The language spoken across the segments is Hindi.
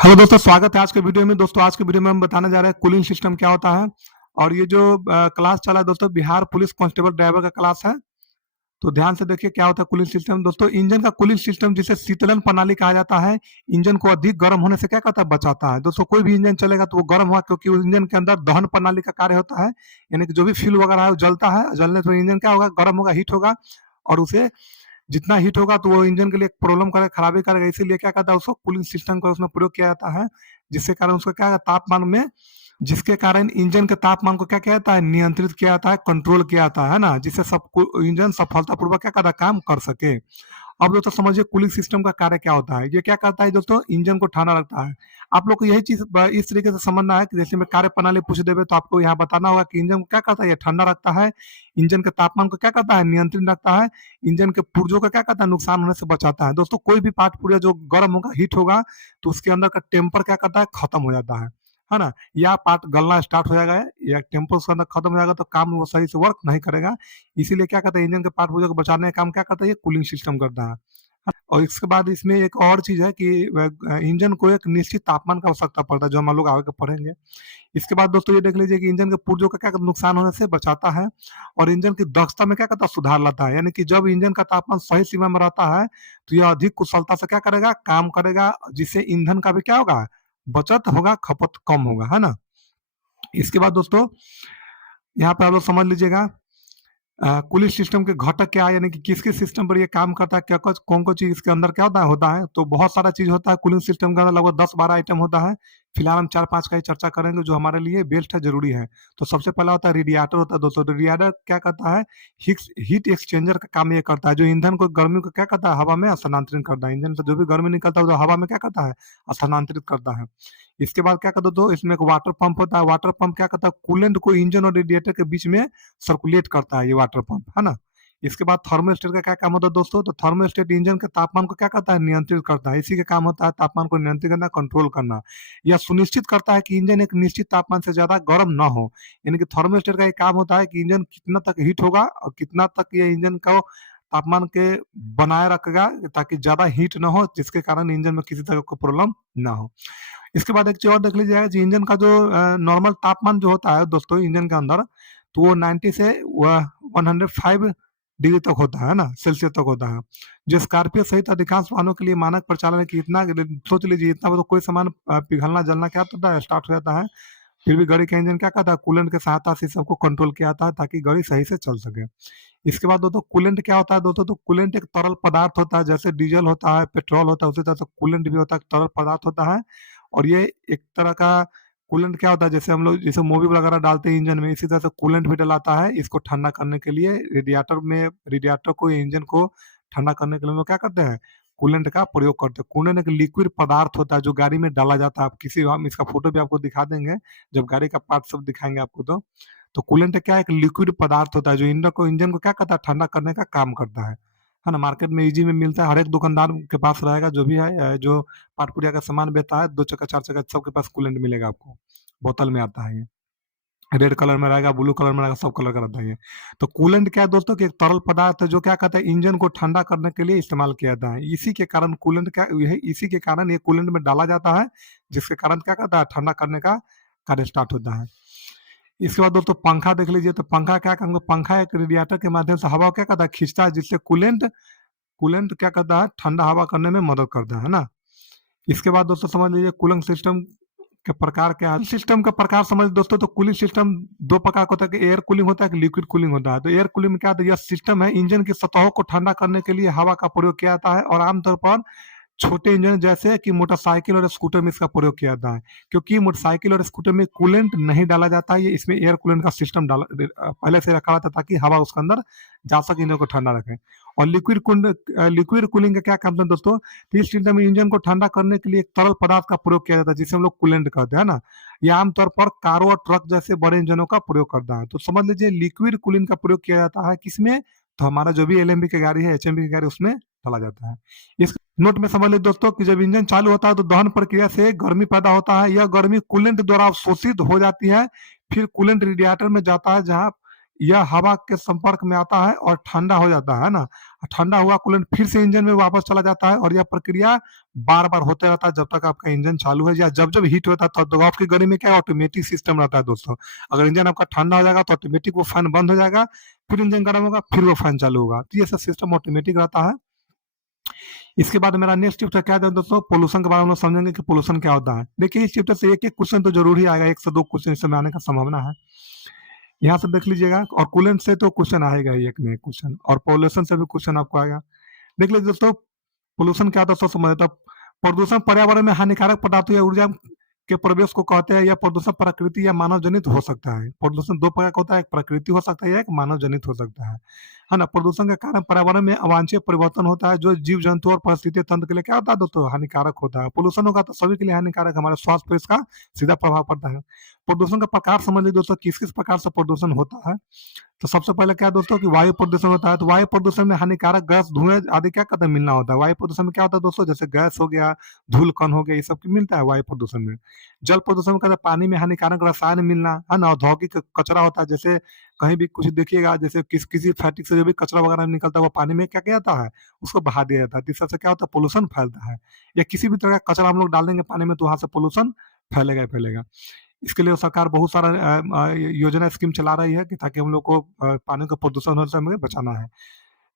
हेलो दोस्तों, स्वागत है आज के वीडियो में। दोस्तों आज के वीडियो में हम बताने जा रहे हैं कूलिंग सिस्टम क्या होता है। और ये जो क्लास चला है दोस्तों, बिहार पुलिस कांस्टेबल ड्राइवर का क्लास है। तो ध्यान से देखिए क्या होता है कूलिंग सिस्टम। दोस्तों इंजन का कूलिंग सिस्टम जिसे शीतलन प्रणाली कहा जाता है, इंजन को अधिक गर्म होने से क्या करता है, बचाता है। दोस्तों कोई भी इंजन चलेगा तो वो गर्म हुआ, क्योंकि उस इंजन के अंदर दहन प्रणाली का कार्य होता है। यानी कि जो भी फ्यूल वगैरह है वो जलता है, जलने से इंजन क्या होगा, गर्म होगा, हीट होगा। और उसे जितना हीट होगा तो वो इंजन के लिए प्रॉब्लम करेगा, खराबी करेगा। इसीलिए क्या कहता है, उसको कूलिंग सिस्टम का उसमें प्रयोग किया जाता है। जिसके कारण उसका क्या है, तापमान में, जिसके कारण इंजन के तापमान को क्या किया जाता है, नियंत्रित किया जाता है, कंट्रोल किया जाता है ना, जिससे सब इंजन सफलतापूर्वक क्या करता है, काम कर सके। अब दोस्तों समझिए कूलिंग सिस्टम का कार्य क्या होता है। ये क्या करता है दोस्तों, इंजन को ठंडा रखता है। आप लोग को यही चीज इस तरीके से समझना है कि जैसे मैं कार्य प्रणाली पूछ देवे तो आपको यहाँ बताना होगा कि इंजन को क्या करता है, ये ठंडा रखता है। इंजन के तापमान को क्या करता है, नियंत्रित रखता है। इंजन के पुर्जों का क्या करता है, नुकसान होने से बचाता है। दोस्तों कोई भी पार्ट पुर्जा जो गर्म होगा, हीट होगा, तो उसके अंदर का टेम्पर क्या करता है, खत्म हो जाता है ना। या पार्ट गलना स्टार्ट हो जाएगा, या टेम्पर उसके अंदर खत्म हो जाएगा, तो काम वो सही से वर्क नहीं करेगा। इसीलिए क्या करता है, इंजन के पार्ट पुर्जों को बचाने का काम क्या करता है, ये कूलिंग सिस्टम करता है। और इसके बाद इसमें एक और चीज है कि इंजन को एक निश्चित तापमान का आवश्यकता पड़ता है, जो हम लोग आगे पढ़ेंगे। इसके बाद दोस्तों ये देख लीजिए कि इंजन के पुर्जों का क्या नुकसान होने से बचाता है। और इंजन की दक्षता में क्या करता है, सुधार लाता है। यानी कि जब इंजन का तापमान सही सीमा में रहता है तो यह अधिक कुशलता से क्या करेगा, काम करेगा, जिससे ईंधन का भी क्या होगा, बचत होगा, खपत कम होगा, है ना। इसके बाद दोस्तों यहाँ पे आप लोग समझ लीजिएगा कूलिंग सिस्टम के घटक क्या है, यानी कि किस-किस सिस्टम पर ये काम करता है, क्या कुछ कौन-कौन चीज़ इसके अंदर क्या होता है। तो बहुत सारा चीज़ होता है कूलिंग सिस्टम के अंदर, लगभग 10-12 आइटम होता है। फिलहाल हम 4-5 का ही चर्चा करेंगे जो हमारे लिए बेस्ट है, ज़रूरी है। तो सबसे पहला होता है रेडिएटर होता है दोस्तों। रेडिएटर क्या करता है, हिक्स हीट एक्सचेंजर का काम ये करता है, जो ईंधन को, गर्मी को क्या करता है, हवा में स्थानांतरित करता है। इंजन से जो भी गर्मी निकलता है वो हवा में क्या करता है, स्थानांतरित करता है। इसके बाद क्या करता है दोस्तों, इसमें एक वाटर पंप होता है। वाटर पंप क्या करता है, कूलेंट को इंजन और रेडिएटर के बीच में सर्कुलेट करता है, ये वाटर पंप, है ना। इसके बाद थर्मोस्टेट का क्या काम होता है दोस्तों, तो थर्मोस्टेट इंजन के तापमान को क्या करता है, नियंत्रित करता है। इसी का काम होता है तापमान को नियंत्रित करना, कंट्रोल करना। यह सुनिश्चित करता है कि इंजन एक निश्चित तापमान से ज्यादा गर्म ना हो। यानी कि थर्मोस्टेट का ये काम होता है कि इंजन कितना तक हीट होगा और कितना तक ये इंजन को तापमान के बनाए रखेगा, ताकि ज्यादा हीट ना हो, जिसके कारण इंजन में किसी तरह का प्रॉब्लम ना हो। इसके बाद एक चीज और देख लीजिएगा कि इंजन का जो नॉर्मल तापमान जो होता है दोस्तों इंजन के अंदर, तो वो 90 से 105 डिग्री तक होता है ना, सेल्सियस तक होता है। जो स्कॉर्पियो सहित अधिकांश वाहनों के लिए मानक प्रचालन है कि इतना, सोच लीजिए इतना तो कोई सामान पिघलना जलना क्या होता है, स्टार्ट हो जाता है। फिर भी गाड़ी का इंजन क्या करता है, कूलेंट के सहायता से सबको कंट्रोल किया जाता है, ताकि गाड़ी सही से चल सके। इसके बाद दोस्तों कूलेंट क्या होता है दोस्तों, तो कूलेंट एक तरल पदार्थ होता है, जैसे डीजल होता है, पेट्रोल होता है, उसी तरह से कूलेंट भी होता है, तरल पदार्थ होता है। और ये एक तरह का कूलेंट क्या होता है, जैसे हम लोग जैसे मोबिल वगैरह डालते हैं इंजन में, इसी तरह से कूलेंट भी डलाता है इसको ठंडा करने के लिए। रेडिएटर को, इंजन को ठंडा करने के लिए हम लोग क्या करते हैं, कूलेंट का प्रयोग करते हैं। कूलेंट एक लिक्विड पदार्थ होता है जो गाड़ी में डाला जाता है। आप किसी, हम इसका फोटो भी आपको दिखा देंगे जब गाड़ी का पार्ट सब दिखाएंगे आपको। तो कूलेंट क्या है, एक लिक्विड पदार्थ होता है जो इंजन को क्या करता है, ठंडा करने का काम करता है ना। मार्केट में इजी में मिलता है, हर एक दुकानदार के पास रहेगा, जो भी है जो पाटपुरिया का सामान बेचता है, 2 चक्का 4 चक्का सबके पास कूलेंट मिलेगा आपको। बोतल में आता है ये, रेड कलर में रहेगा, ब्लू कलर में रहेगा, सब कलर का रहता है ये। तो कूलेंट क्या है दोस्तों, कि एक तरल पदार्थ है जो क्या कहता है, इंजन को ठंडा करने के लिए इस्तेमाल किया जाता है। इसी के कारण कूलेंट क्या, यही इसी के कारण ये कूलेंट में डाला जाता है, जिसके कारण क्या कहता है, ठंडा करने का कार्य स्टार्ट होता है। इसके बाद दोस्तों पंखा देख लीजिए, तो पंखा क्या करेंगे, पंखा एक रेडिएटर के माध्यम से हवा क्या करता है, खींचता है, जिससे कूलेंट कूलेंट क्या करता है, ठंडा हवा करने में मदद करता है ना। इसके बाद दोस्तों समझ लीजिए कूलिंग सिस्टम के प्रकार क्या है। सिस्टम का प्रकार समझ दोस्तों, तो कूलिंग सिस्टम 2 प्रकार का होता है, कि एयर कूलिंग होता है, कि लिक्विड कूलिंग होता है। तो एयर कूलिंग में क्या होता है, यह सिस्टम है इंजन की सतहों को ठंडा करने के लिए हवा का प्रयोग किया जाता है, और आमतौर पर छोटे इंजन जैसे कि मोटरसाइकिल और स्कूटर में इसका प्रयोग किया जाता है। क्योंकि मोटरसाइकिल और स्कूटर में कूलेंट नहीं डाला जाता है, ये इसमें एयर कूलेंट का सिस्टम पहले से रखा हुआ था, ताकि हवा उसके अंदर जा सके, इंजन को ठंडा रखे। और लिक्विड कूलिंग का क्या काम है दोस्तों, तो इस सिस्टम में इंजन को ठंडा करने के लिए एक तरल पदार्थ का प्रयोग किया जाता है, जिसे हम लोग कूलेंट कहते हैं ना। यह आमतौर पर कारों और ट्रक जैसे बड़े इंजनों का प्रयोग करता है। तो समझ लीजिए लिक्विड कूलिंग का प्रयोग किया जाता है किसमें, तो हमारा जो भी एलएमबी की गाड़ी है, एचएमबी की गाड़ी, उसमें डाला जाता है। इस नोट में समझ लीजिए दोस्तों कि जब इंजन चालू होता है तो दहन प्रक्रिया से गर्मी पैदा होता है। यह गर्मी कूलेंट द्वारा अवशोषित हो जाती है, फिर कूलेंट रेडिएटर में जाता है, जहां यह हवा के संपर्क में आता है और ठंडा हो जाता है ना। ठंडा हुआ कूलेंट फिर से इंजन में वापस चला जाता है और यह प्रक्रिया बार-बार होते रहता है जब तक आपका इंजन चालू है, या जब-जब हीट होता है तब आपकी गाड़ी में क्या ऑटोमेटिक सिस्टम रहता है दोस्तों। अगर इंजन आपका ठंडा हो जाएगा तो ऑटोमेटिक वो फैन बंद हो जाएगा, फिर इंजन गर्म होगा, फिर वो फैन चालू होगा। तो ये सब सिस्टम ऑटोमेटिक रहता है। इसके बाद मेरा नेक्स्ट चैप्टर क्या है दोस्तों, पोल्यूशन के बारे में हम लोग समझेंगे कि पोल्यूशन क्या होता है। देखिए इस चैप्टर से एक-एक क्वेश्चन तो जरूर ही आएगा, 1 से 2 क्वेश्चन इसमें आने का संभावना है। यहाँ से देख लीजिएगा, और कूलेंट से तो क्वेश्चन आएगा ही एक न एक क्वेश्चन, और पॉल्यूशन से भी क्वेश्चन आपको आएगा। देख लीजिए दोस्तों, पोल्यूशन क्या होता है समझ, तो प्रदूषण पर्यावरण में हानिकारक पदार्थों या ऊर्जा के प्रवेश को कहते हैं। या प्रदूषण प्रकृति या मानव जनित हो सकता है। प्रदूषण 2 प्रकार का होता है, एक प्रकृति हो सकता है या एक मानव जनित हो सकता है ना। प्रदूषण के कारण पर्यावरण में अवांछनीय परिवर्तन होता है जो जीव जंतु और परिस्थिति तंत्र के लिए क्या होता है दोस्तों, हानिकारक होता है। पोल्यूशन होगा तो सभी के लिए हानिकारक, हमारे स्वास्थ्य पर इसका सीधा प्रभाव पड़ता है। प्रदूषण का प्रकार समझ लीजिए दोस्तों, किस किस प्रकार से प्रदूषण होता है। तो सबसे पहले क्या है दोस्तों कि वायु प्रदूषण होता है। तो वायु प्रदूषण में हानिकारक गैस, धुएं आदि क्या कहते हैं, मिलना होता है। वायु प्रदूषण में क्या होता है दोस्तों, जैसे गैस हो गया, धूल कण हो गया, ये सब मिलता है वायु प्रदूषण में। जल प्रदूषण में कहते हैं पानी में हानिकारक रसायन मिलना, है ना। औद्योगिक कचरा होता है, जैसे कहीं भी कुछ देखिएगा, जैसे किसी फैक्ट्री से जो भी कचरा वगैरह निकलता है वो पानी में क्या किया जाता है, उसको बहा दिया जाता है। तो इससे क्या होता है, पोल्यूशन फैलता है। या किसी भी तरह का कचरा हम लोग डाल देंगे पानी में तो वहां से पोल्यूशन फैलेगा ही फैलेगा। इसके लिए सरकार बहुत सारा योजना स्कीम चला रही है कि ताकि हम लोग को पानी का प्रदूषण होने से हमें बचाना है।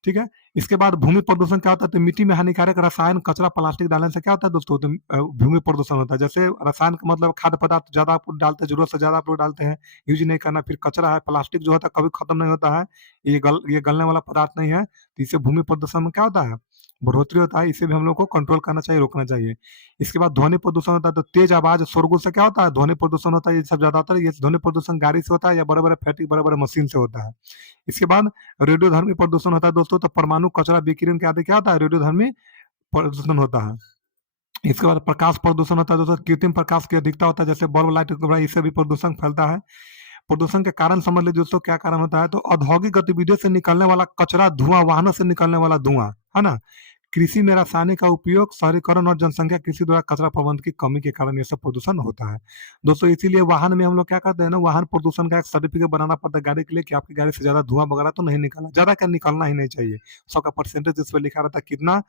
ठीक है। इसके बाद भूमि प्रदूषण क्या होता है, तो मिट्टी में हानिकारक रसायन, कचरा, प्लास्टिक डालने से क्या होता है दोस्तों, तो भूमि प्रदूषण होता है। जैसे रसायन का मतलब खाद्य पदार्थ ज्यादा आप लोग डालते हैं, जरूरत से ज्यादा आप लोग डालते हैं, यूज नहीं करना। फिर कचरा है, प्लास्टिक जो होता है कभी खत्म नहीं होता है, ये गलने वाला पदार्थ नहीं है, तो इससे भूमि प्रदूषण में क्या होता है, बढ़ोतरी होता है। इसे भी हम लोग को कंट्रोल करना चाहिए, रोकना चाहिए। इसके बाद ध्वनि प्रदूषण होता है, तो तेज आवाज, शोरगुल से क्या होता है, ध्वनि प्रदूषण होता है। ये सब ज्यादातर ये ध्वनि प्रदूषण गाड़ी से होता है या बड़े बड़े फैक्ट्री, बड़े बड़े मशीन से होता है। इसके बाद रेडियोधर्मी प्रदूषण होता है दोस्तों, तो परमाणु कचरा, विकिरण के आदि क्या होता है, रेडियोधर्मी प्रदूषण होता है। इसके बाद प्रकाश प्रदूषण होता है दोस्तों, कृत्रिम प्रकाश की अधिकता होता है, जैसे बल्ब, लाइट, इससे भी प्रदूषण फैलता है। प्रदूषण के कारण समझ लीजिए दोस्तों क्या कारण होता है, तो औद्योगिक गतिविधियों से निकलने वाला कचरा, धुआं, वाहनों से निकलने वाला धुआं, है ना। कृषि में रासायनिक का उपयोग, शहरीकरण और जनसंख्या कृषि द्वारा कचरा प्रबंधन की कमी के कारण ये सब प्रदूषण होता है दोस्तों। इसीलिए वाहन में हम लोग क्या करते हैं ना, वाहन प्रदूषण का एक सर्टिफिकेट बनाना पड़ता है गाड़ी के लिए कि आपकी गाड़ी से ज्यादा धुआं वगैरह तो नहीं निकला, ज्यादा क्या निकलना ही नहीं चाहिए। 100 का परसेंटेज इस पर लिखा रहता है कितना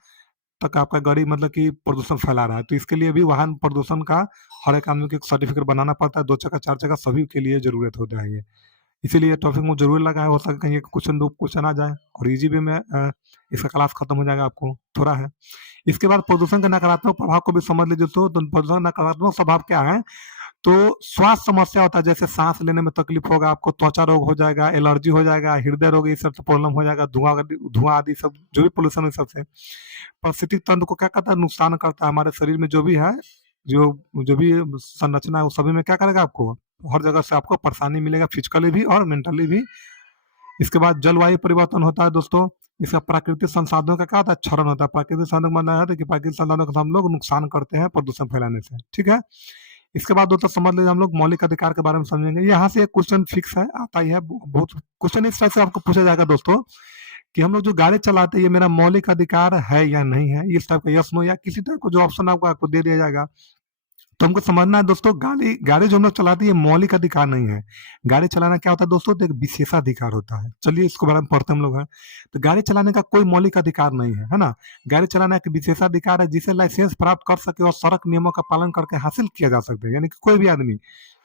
तक आपका गाड़ी मतलब कि प्रदूषण फैला रहा है। तो इसके लिए भी वाहन प्रदूषण का हर एक आदमी को एक सर्टिफिकेट बनाना पड़ता है। 2 चक्का 4 चक्का सभी के लिए जरूरत होता है ये। इसीलिए टॉपिक मुझे जरूर लगा है, हो सके कहीं एक क्वेश्चन 2 क्वेश्चन आ जाए, और इजी वे में इसका क्लास खत्म हो जाएगा, आपको थोड़ा है। इसके बाद प्रदूषण के नकारात्मक प्रभाव को भी समझ लीजिए। तो प्रदूषण नकारात्मक स्वभाव क्या है, तो स्वास्थ्य समस्या होता है, जैसे सांस लेने में तकलीफ होगा आपको, त्वचा रोग हो जाएगा, एलर्जी हो जाएगा, हृदय रोग, ये सब प्रॉब्लम हो जाएगा। धुआं आदि सब जो भी पोल्यूशन है सबसे पारिस्थितिक तंत्र को क्या करता है, नुकसान करता है। हमारे शरीर में जो भी है, जो जो भी संरचना है वो सभी में क्या करेगा, आपको हर जगह से आपको परेशानी मिलेगा, फिजिकली भी और मेंटली भी। इसके बाद जलवायु परिवर्तन होता है दोस्तों। इसका प्राकृतिक संसाधनों का क्या होता है, क्षरण होता है। प्राकृतिक संसाधन माना है कि प्राकृतिक संसाधनों का हम लोग नुकसान करते हैं प्रदूषण फैलाने से। ठीक है। इसके बाद दोस्तों समझ लीजिए हम लोग मौलिक अधिकार के बारे में समझेंगे। यहाँ से एक क्वेश्चन फिक्स है, आता ही है, बहुत क्वेश्चन इस टाइप से आपको पूछा जाएगा दोस्तों कि हम लोग जो गाड़ी चलाते हैं ये मेरा मौलिक अधिकार है या नहीं है, इस टाइप का यस नो, या किसी टाइप का जो ऑप्शन आपको दे दिया जाएगा। तो हमको समझना है दोस्तों, गाड़ी गाड़ी जो हम लोग चलाते हैं ये मौलिक अधिकार नहीं है। गाड़ी चलाना क्या होता है दोस्तों, तो एक विशेषाधिकार होता है। चलिए इसको बारे में पढ़ते हम लोग हैं। तो गाड़ी चलाने का कोई मौलिक अधिकार नहीं है, है ना। गाड़ी चलाना एक विशेषाधिकार है जिसे लाइसेंस प्राप्त कर सके और सड़क नियमों का पालन करके हासिल किया जा सकता है। यानी कि कोई भी आदमी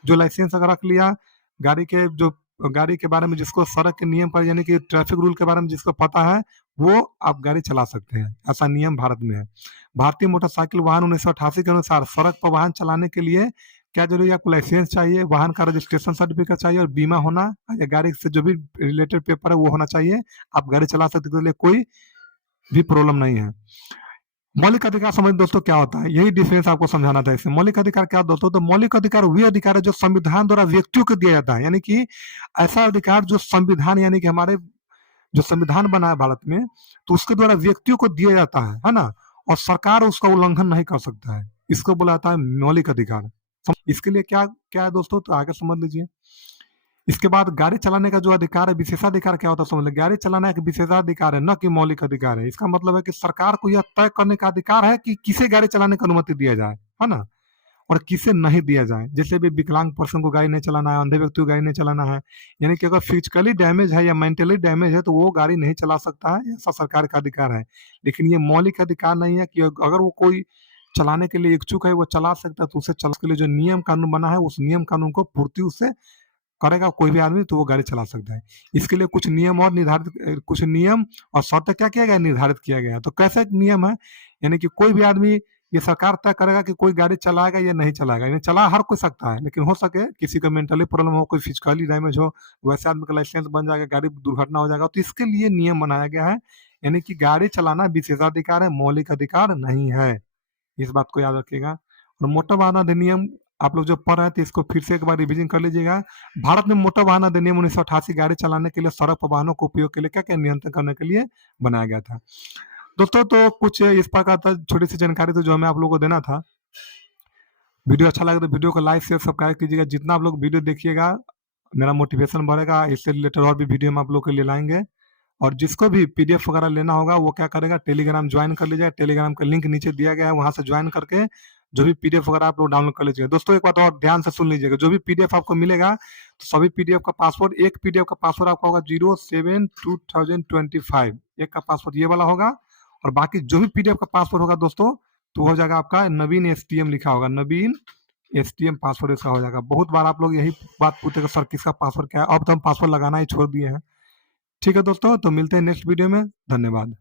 जो लाइसेंस अगर रख लिया गाड़ी के बारे में, जिसको सड़क के नियम पर यानी कि ट्रैफिक रूल के बारे में जिसको पता है, वो आप गाड़ी चला सकते हैं। ऐसा नियम भारत में है। भारतीय मोटरसाइकिल वाहन 1988 के अनुसार सड़क पर वाहन चलाने के लिए क्या जरूरी है, आपको लाइसेंस चाहिए, वाहन का रजिस्ट्रेशन सर्टिफिकेट चाहिए और बीमा होना, या गाड़ी से जो भी रिलेटेड पेपर है वो होना चाहिए। आप गाड़ी चला सकते हैं, इसके लिए कोई भी प्रॉब्लम नहीं है। मौलिक अधिकार समझ दोस्तों क्या होता है, यही डिफरेंस आपको समझाना था इससे। मौलिक अधिकार क्या दोस्तों, तो मौलिक अधिकार वे अधिकार है जो संविधान द्वारा व्यक्तियों को दिया जाता है। यानी कि ऐसा अधिकार जो संविधान, यानी कि हमारे जो संविधान बना है भारत में, तो उसके द्वारा व्यक्तियों को दिया जाता है ना। और सरकार उसका उल्लंघन नहीं कर सकता है। इसको बोला जाता है मौलिक अधिकार। इसके लिए क्या क्या है दोस्तों, तो आगे समझ लीजिए। इसके बाद गाड़ी चलाने का जो अधिकार है, विशेषाधिकार क्या होता है समझ लीजिए। गाड़ी चलाना एक विशेषाधिकार है, न कि मौलिक अधिकार है। इसका मतलब है कि सरकार को यह तय करने का अधिकार है कि किसे गाड़ी चलाने की अनुमति दिया जाए, है ना। और किसे नहीं दिया जाए। जैसे भी विकलांग पर्सन को गाड़ी नहीं चलाना है, अंधे व्यक्ति को गाड़ी नहीं चलाना है, यानी कि अगर फिजिकली डैमेज है या मेंटली डैमेज है तो वो गाड़ी नहीं चला सकता है, ऐसा सरकार का अधिकार है। लेकिन ये मौलिक अधिकार नहीं है कि अगर वो कोई चलाने के लिए इच्छुक है, वो चला सकता है, तो उसे चल, उसके लिए जो नियम कानून बना है उस नियम कानून को पूर्ति उससे करेगा कोई भी आदमी तो वो गाड़ी चला सकता है। इसके लिए कुछ नियम और निर्धारित कुछ नियम और शर्त क्या किया गया, निर्धारित किया गया है। तो कैसे नियम है, यानी कि कोई भी आदमी, ये सरकार तय करेगा कि कोई गाड़ी चलाएगा या नहीं चलाएगा। यानी चला हर कोई सकता है, लेकिन हो सके किसी का मेंटली प्रॉब्लम हो, कोई फिजिकली डैमेज हो, वैसे आदमी का लाइसेंस बन जाएगा, गाड़ी दुर्घटना हो जाएगा, तो इसके लिए नियम बनाया गया है। यानी कि गाड़ी चलाना विशेषाधिकार है, मौलिक अधिकार नहीं है। इस बात को याद रखिएगा। और मोटर वाहन अधिनियम आप लोग जो पढ़ रहे थे इसको फिर से एक बार रिवीजन कर लीजिएगा। भारत में मोटर वाहन अधिनियम 1988 गाड़ी चलाने के लिए, सड़क पर वाहनों को उपयोग के लिए क्या क्या नियंत्रण करने के लिए बनाया गया था। दोस्तों तो कुछ इस प्रकार था, छोटी सी जानकारी थी जो हमें आप लोगों को देना था। वीडियो अच्छा लगे तो वीडियो को लाइक शेयर सब्सक्राइब कीजिएगा। जितना आप लोग वीडियो देखिएगा मेरा मोटिवेशन बढ़ेगा, इससे रिलेटेड और भी वीडियो हम आप लोग के लिए लाएंगे। और जिसको भी पीडीएफ वगैरह लेना होगा वो क्या करेगा, टेलीग्राम ज्वाइन कर लीजिएगा। टेलीग्राम का लिंक नीचे दिया गया है, वहां से ज्वाइन करके जो भी पीडीएफ वगैरह आप लोग डाउनलोड कर लीजिएगा। दोस्तों एक बात और ध्यान से सुन लीजिएगा, जो भी पीडीएफ आपको मिलेगा तो सभी पीडीएफ का पासवर्ड, एक पीडीएफ का पासवर्ड आपका होगा 07/2025, एक का पासवर्ड ये वाला होगा। और बाकी जो भी पीडीएफ का पासवर्ड होगा दोस्तों तो हो जाएगा आपका नवीन एसटीएम लिखा होगा, नवीन एसटीएम पासवर्ड इसका हो जाएगा। बहुत बार आप लोग यही बात पूछते सर किसका पासवर्ड क्या है, अब तो हम पासवर्ड लगाना ही छोड़ दिए हैं। ठीक है दोस्तों, तो मिलते हैं नेक्स्ट वीडियो में। धन्यवाद।